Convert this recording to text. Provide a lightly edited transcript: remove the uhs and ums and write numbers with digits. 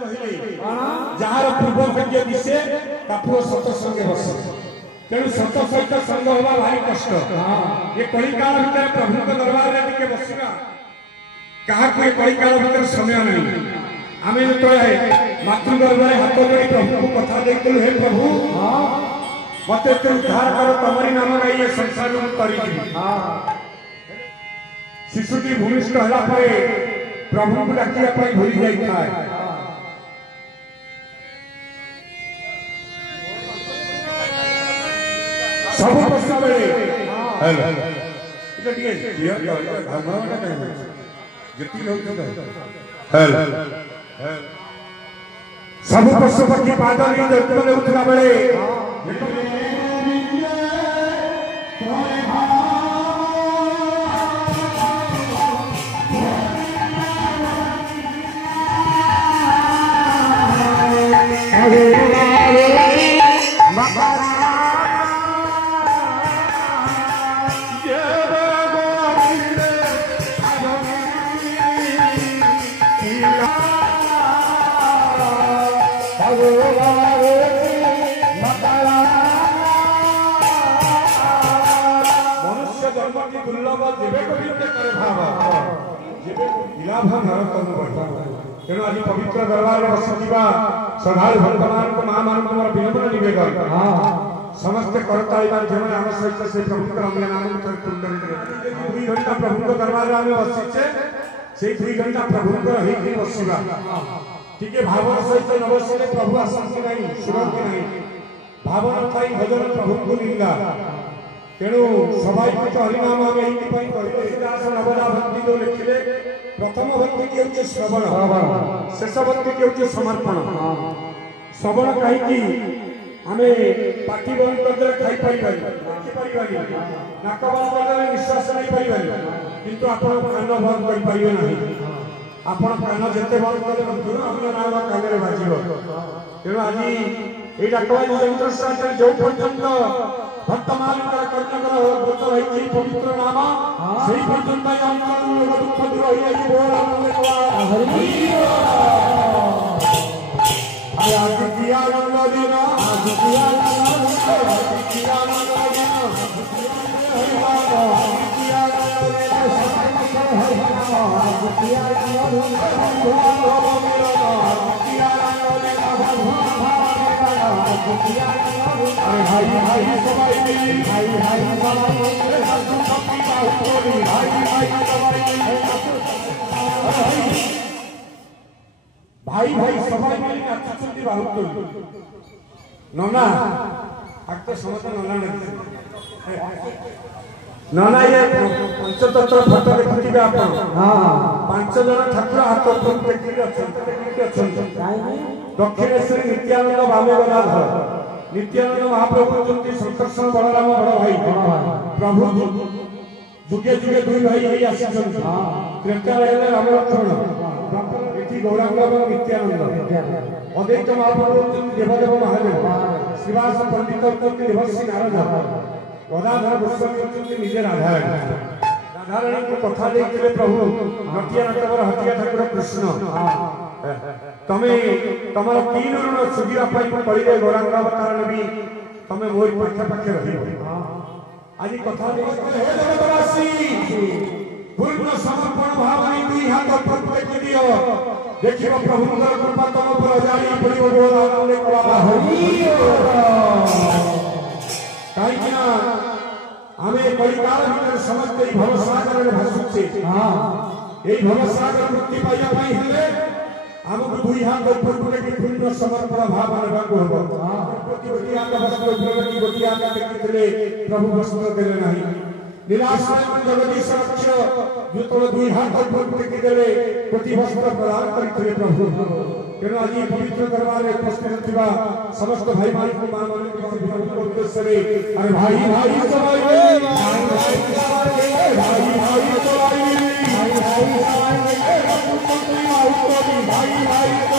jar पूर्व भाग्य दिशे तापुर सत संगे बसे तेणु सत सहित संग होगा भारी कष्ट ये कलिकाल भितर प्रभु दरबार में टिके बसिबा क्या कलिकाल भितर समय नहीं आम जो मातृ गर्भ हाथ जोड़ी प्रभु को कथा देखलु हे प्रभु मत उद्धार कर तमरी नाम नहीं संसार कर शिशुटी भूमिष्ठ है प्रभु को डाकिया भूली जाए सब वर्ष बेले सब वर्ष पक्षी पाद उठला बेले तेणु आज पवित्र दरबार में बसिथिबा श्रद्धालु भक्त मान महामान विनम्र निवेदन समस्त करता माध्यम आम सहित से प्रभु नाम दुई घंटा प्रभु दरबार में बसिचे से 2 घंटा प्रभु बसवा टी भावन सहित न बसिले प्रभु आसती नहीं शुणती नहीं भावन थी भजन प्रभु को निंदा तेणु स्वाभाविक हरिनाम नवदा भक्ति जो लिखिले प्रथम भक्ति की होचे श्रवण शेष भक्ति की होचे समर्पण श्रवण कहीं आमे पाटी बंद कर खाई पारि नाक बंद कर निश्वास नहीं पारि किंतु आपण कान बंद कर पारिबे नहीं आपण कान जेते बंद करे अपना नाम कान रे बाजिबो तेणु आज ए डाकवा यंत्र से जो पर्यंत भक्तमान कर्णकर व्रत रही पवित्र नाम से पर्यंत अंचल दुख दूर भाई भाई सबाई मिली नाचुचंती बहुत नना आके समस्त नना ये पंचतंत्र फोटो देखिबे आपण हां 5 जन ठाकुर हाथ ऊपर टेकिले अछन दक्षिणेश्वरी नित्यानंद बामे गदाधर नित्यानंद महाप्रभु जंती संकर्षण बलराम बड़ भाई प्रभु जुगे जुगे दुई भाई यही आसीछन त्रेता रहले राम लक्ष्मण एठी गौरांग और नित्यानंद अद्वैत महाप्रभु जंती देवदेव महादेव श्रीवास पंडित जंती देवर्षि नारद गदाधर गोस्वामी जंती निजे राधारानी को कथा देखिले प्रभु नटिया नटवर हटिया ठाकुर कृष्ण तमे तमर 3 ऋण सुगिरा पाई पड़िले गौरांग अवतार नबी तमे मोर पाखे पाखे रहिबो आज कथा देखिले हे जगतवासी पूर्ण समर्पण भावनी दुई हाथ ऊपर टेक दियो देखिबो प्रभुଙ୍କର कृपा तम पर जारी पड़िबो गोरांग कवा हरि काईना हमें कलिकाल भीतर समस्त ई भवसागर रे भासुचे हां एई भवसागर मुक्ति पाइया पाई हेले हमको दुई हाथ ऊपर टेक पूर्ण समर्पण भाव रखबो होबो प्रति आका वस्त्र प्रति गोटी आका देखिले प्रभु वस्त्र देले नहीं निराश जगदीश रक्ष जो तो दुई हाथ ऊपर टेक देले प्रति वस्त्र प्रदान करिले प्रभु तेणु आज पवित्र दरबार में उपस्थित थिबा समस्त भाई भाई को मान के उद्देश्य रे अरे भाई भाई सबाई भाई भाई सबाई भाई भाई